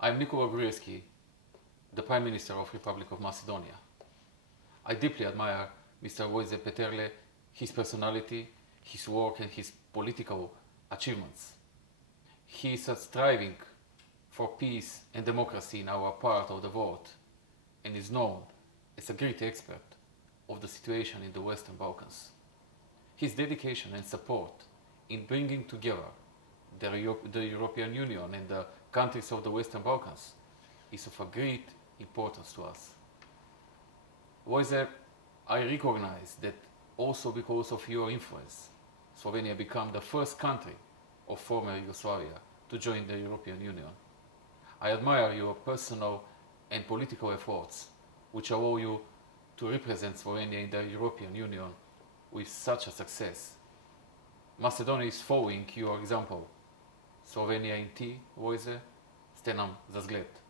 I'm Nikola Gruevski, the Prime Minister of Republic of Macedonia. I deeply admire Mr. Lojzeta Peterleta, his personality, his work and his political achievements. He is striving for peace and democracy in our part of the world and is known as a great expert of the situation in the Western Balkans. His dedication and support in bringing together the European Union and the countries of the Western Balkans is of a great importance to us. Lojzeta, I recognize that also because of your influence, Slovenia became the first country of former Yugoslavia to join the European Union. I admire your personal and political efforts, which allow you to represent Slovenia in the European Union with such a success. Macedonia is following your example. Slovenia in ti, Lojzeta, ste nam za zgled.